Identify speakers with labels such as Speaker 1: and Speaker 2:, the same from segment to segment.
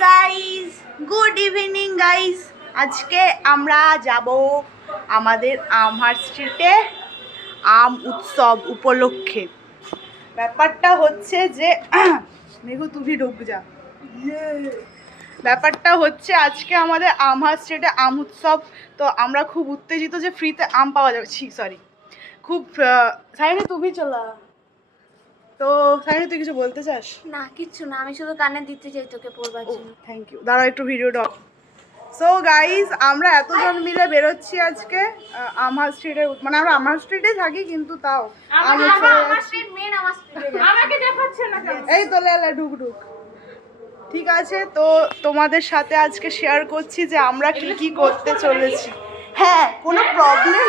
Speaker 1: Guys good evening guys আজকে আমরা যাব আমাদের আমহার স্ট্রিটে আম উৎসব উপলক্ষে। ব্যাপারটা হচ্ছে যে, মেঘু, তুমি ঢুক যা। ব্যাপারটা হচ্ছে আজকে আমাদের আমহার স্ট্রিটে আম উৎসব, তো আমরা খুব উত্তেজিত যে ফ্রিতে আম পাওয়া যাবে। সরি খুব সাইনে তুমি চলা। তো সাইনে তুই কিছু বলতে চাস?
Speaker 2: না কিচ্ছু না আমি শুধু কানে দিতে চাই তোকে পড়বার জন্য।
Speaker 1: থ্যাংক ইউ দাঁড়াও একটু ভিডিওটা সো গাইজ আমরা এতজন মিলে বেরোচ্ছি আজকে আমার স্ট্রিটে মানে আমরা আমার স্ট্রিটে থাকি কিন্তু তাও এই তো লেলা ঢুক ঢুক। ঠিক আছে তো তোমাদের সাথে আজকে শেয়ার করছি যে আমরা কি কি করতে চলেছি। হ্যাঁ কোনো প্রবলেম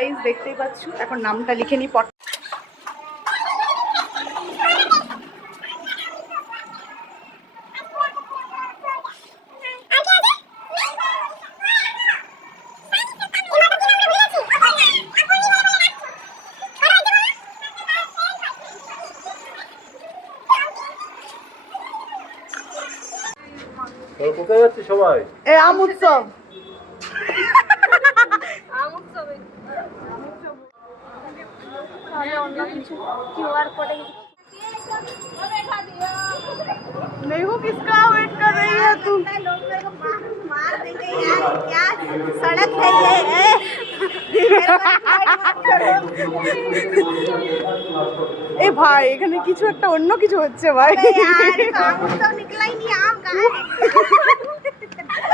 Speaker 1: গাইজ দেখতেই পাচ্ছ? এখন নামটা লিখে নি পট
Speaker 3: কোথায় যাচ্ছে সবাই?
Speaker 1: এ আম উৎসব
Speaker 2: অন্য কিছু কিউআর কোডে
Speaker 1: मेघू किसका वेट कर रही है तू
Speaker 2: मार देंगे यार क्या सड़क है ये
Speaker 1: এ ভাই এখানে কিছু একটা অন্য কিছু হচ্ছে ভাই
Speaker 2: तो निकला ही नहीं आम कहाँ है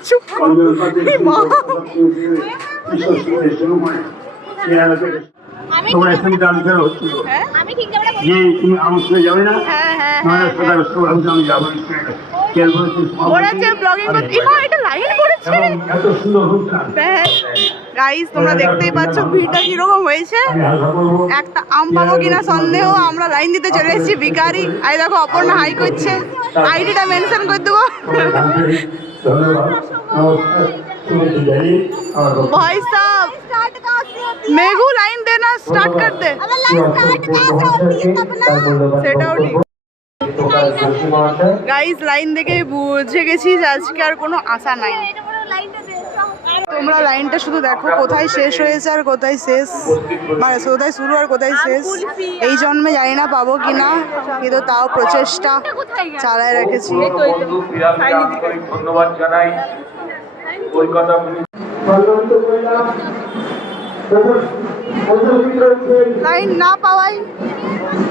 Speaker 1: চুপ
Speaker 4: তোমার সঙ্গে আলোচনা হচ্ছিল
Speaker 1: হ্যাঁ?
Speaker 4: যে তুমি আমার সঙ্গে যাবে না
Speaker 1: হ্যাঁ হ্যাঁ
Speaker 4: আমি যাব
Speaker 1: ওরা যে ব্লগিং করতে এটা লাইন
Speaker 4: করেছে এত সুন্দর
Speaker 1: গাইস তোমরা দেখতেই পাচ্ছ, ভিড়টা কীরকম হয়েছে? একটা আম পাবো কিনা সন্দেহ, আমরা লাইন দিতে চলে এসেছি ভিকারি আই দেখো, অপর্ণা হাই করছে। আইডিটা মেনশন করে দেবো।
Speaker 2: ভাই সাহ মেঘু লাইন দে না স্টার্ট কর দে।
Speaker 1: সেটাও ঠিক। গাইস লাইন দেখে বুঝে গেছিস, আজকে আর কোনো আশা নাই। তোমরা লাইনটা শুধু দেখো কোথায় শেষ হয়েছে আর কোথায় শেষ মানে কোথায় শুরু আর কোথায় শেষ এই জন্মে জানি না পাবো কিনা কিন্তু তাও প্রচেষ্টা চালায় রেখেছি।
Speaker 4: ধন্যবাদ জানাই। কলকাতা
Speaker 1: লাইন না পাওয়াই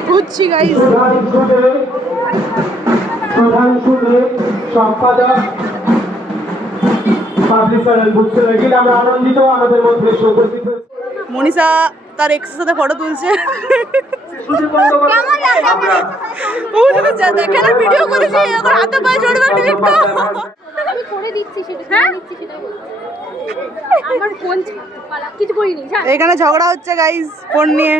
Speaker 1: বুঝছি গাইস
Speaker 5: প্রধান আমরা আনন্দিত আমাদের মধ্যে উপস্থিত
Speaker 1: মনীষা তার এক্সের সাথে ফটো তুলছে। ও যদি যা- দেখে না ভিডিও করেছি হাতে পায়ে জড়বে
Speaker 2: আমি করে দিচ্ছি সেটা করে দিচ্ছি সেটাই আমার ফোন কিছু করিনি
Speaker 1: এখানে ঝগড়া হচ্ছে গাইস ফোন নিয়ে।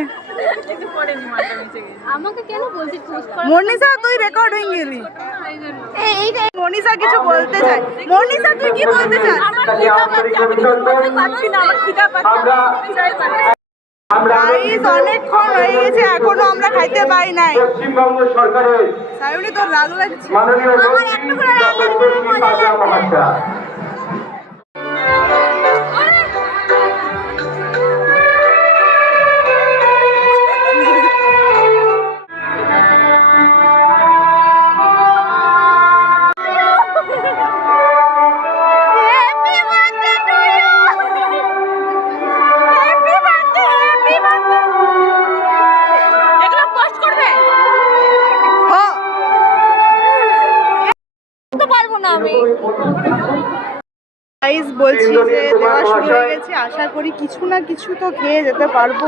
Speaker 2: আমাকে কেন বলছিস?
Speaker 1: মনীষা তুই রেকর্ড হয়ে গেলি। মনীষা কিছু বলতে চায়। মনীষা তুই কি বলতে অনেকক্ষণ হয়ে গেছে এখনও আমরা খাইতে পাই নাই।
Speaker 4: পশ্চিমবঙ্গ সরকারের
Speaker 1: সায়ুনি তোর রাগ লাগছে।
Speaker 4: মাননীয়
Speaker 2: পারব না আমি।
Speaker 1: গাইস বলছি যে দেওয়া শুরু হয়ে গেছে, আশা করি কিছু না কিছু তো খেয়ে যেতে পারব।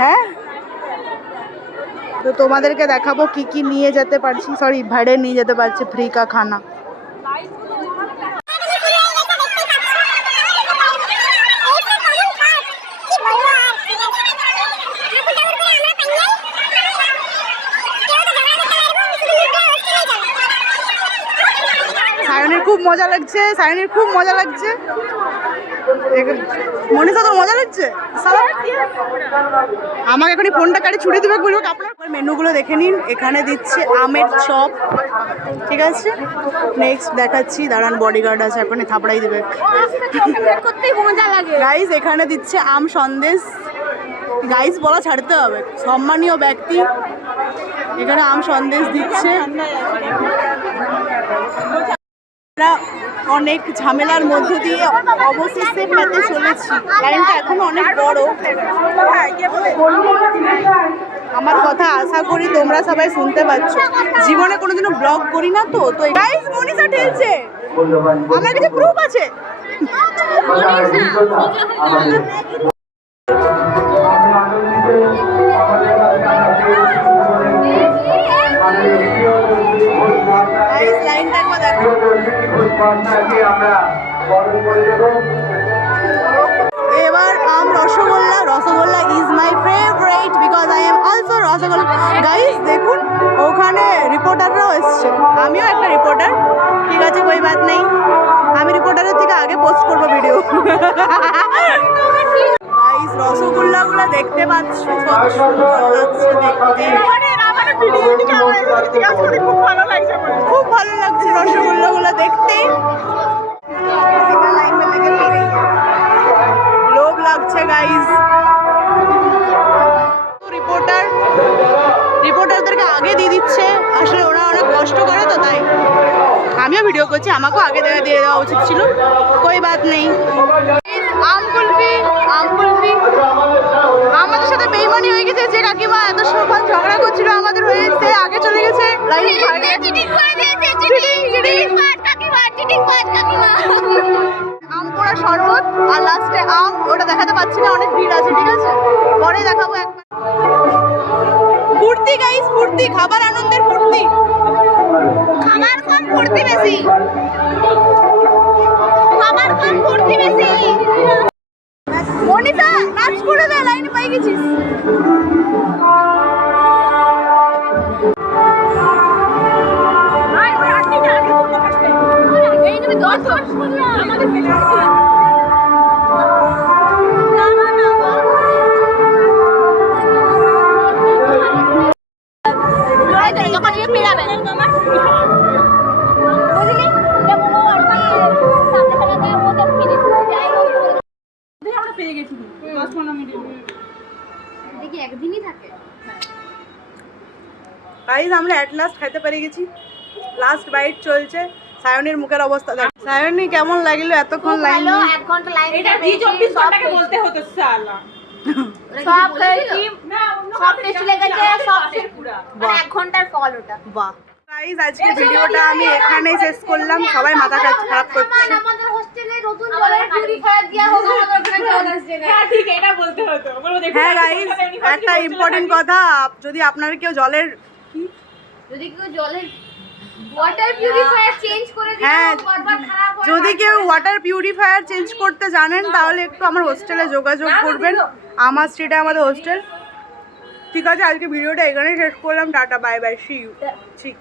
Speaker 1: হ্যাঁ? তো তোমাদেরকে দেখাবো কি কি নিয়ে যেতে পারছি। সরি ভাড়ে নিয়ে যেতে পারছি ফ্রি কা খানা। মজা লাগছে, সায়নের খুব মজা লাগছে। মনীষা, তোর মজা লাগছে? আমাকে এখনই ফোনটা কাটে ছুটি দেবে, বলব আপনার মেনুগুলো দেখে নিন, এখানে দিচ্ছে আমের চপ। ঠিক আছে? নেক্সট দেখাচ্ছি, দাঁড়ান বডিগার্ড আছে, এখনই থাপড়াই দেবে। গাইস এখানে দিচ্ছে আম সন্দেশ। গাইস বলা ছাড়তে হবে। সম্মানীয় ব্যক্তি, এখানে আম সন্দেশ দিচ্ছে। আমরা অনেক ঝামেলার মধ্য দিয়ে অবশেষে পেতে চলেছি। লাইনটা এখনও অনেক বড়। আমার কথা আশা করি তোমরা সবাই শুনতে পাচ্ছ। জীবনে কোনোদিনও ব্লগ করি না তো তো গাইস মনীষা ঠেলছে। আমার কাছে প্রুফ আছে। এবার আম rasgulla. Rasgulla is my favourite because I am also rasgulla. Guys দেখুন, ওখানে রিপোর্টাররাও এসছে। আমিও একটা রিপোর্টার ঠিক আছে কই বাত নেই। আমি রিপোর্টারের থেকে আগে পোস্ট করব ভিডিও গাইস রসগোল্লাগুলো দেখতে পাচ্ছ, কত সুন্দর লাগছে দেখতে। খুব করছি আমাকেও আগে দেওয়া দিয়ে দেওয়া উচিত ছিল। কই বাদ নেই। আম কুলফি আম কুলফি। আমাদের সাথে বেইমানি হয়ে গেছে যে কাকিমা এত সময় ঝগড়া করছিল আমাদের হয়ে গেছে আগে চলে গেছে। আম পোড়া শরবত আর লাস্টে আম ওটা দেখাতে পাচ্ছি না অনেক ভিড় আছে ঠিক আছে? ফুর্তি
Speaker 2: একদিনই থাকে।
Speaker 1: গাইস আমরা অ্যাট লাস্ট খাইতে পেরে গেছি। লাস্ট বাইট চলছে। সায়নের মুখের অবস্থা দেখ। সায়নী কেমন লাগল এতক্ষণ লাইন
Speaker 2: ভালো এক ঘণ্টা লাইন
Speaker 3: এটা জি চব্বিশ ঘন্টাকে বলতে হতো সালা।
Speaker 2: সব খেয়েছি সব টেস্ট লেগেছে সব
Speaker 3: পুরা।
Speaker 2: মানে এক ঘণ্টার ফল ওটা।
Speaker 1: বাহ। গাইস আজকে ভিডিওটা আমি এখানেই শেষ করলাম। সবাই মাথা খারাপ- খারাপ করছে।
Speaker 2: নতুন জলের পিউরিফায়ার দেওয়া হোক আমাদের ওখানে জল আসছে না।
Speaker 3: হ্যাঁ ঠিক এটা বলতে হতো। বলব দেখো
Speaker 1: হ্যাঁ গাইস একটা ইম্পর্টেন্ট কথা যদি আপনার কেউ জলের
Speaker 2: যদি কেউ জলের ওয়াটার পিউরিফায়ার চেঞ্জ করে দিলে
Speaker 1: হ্যাঁ
Speaker 2: বারবার খারাপ হয়
Speaker 1: যদি কেউ ওয়াটার পিউরিফায়ার চেঞ্জ করতে জানেন তাহলে একটু আমার হোস্টেলে যোগাযোগ করবেন। আমার স্ট্রিটে আমাদের হোস্টেল ঠিক আছে আজকে ভিডিওটা এখানেই শেষ করলাম tata bye bye see you ঠিক।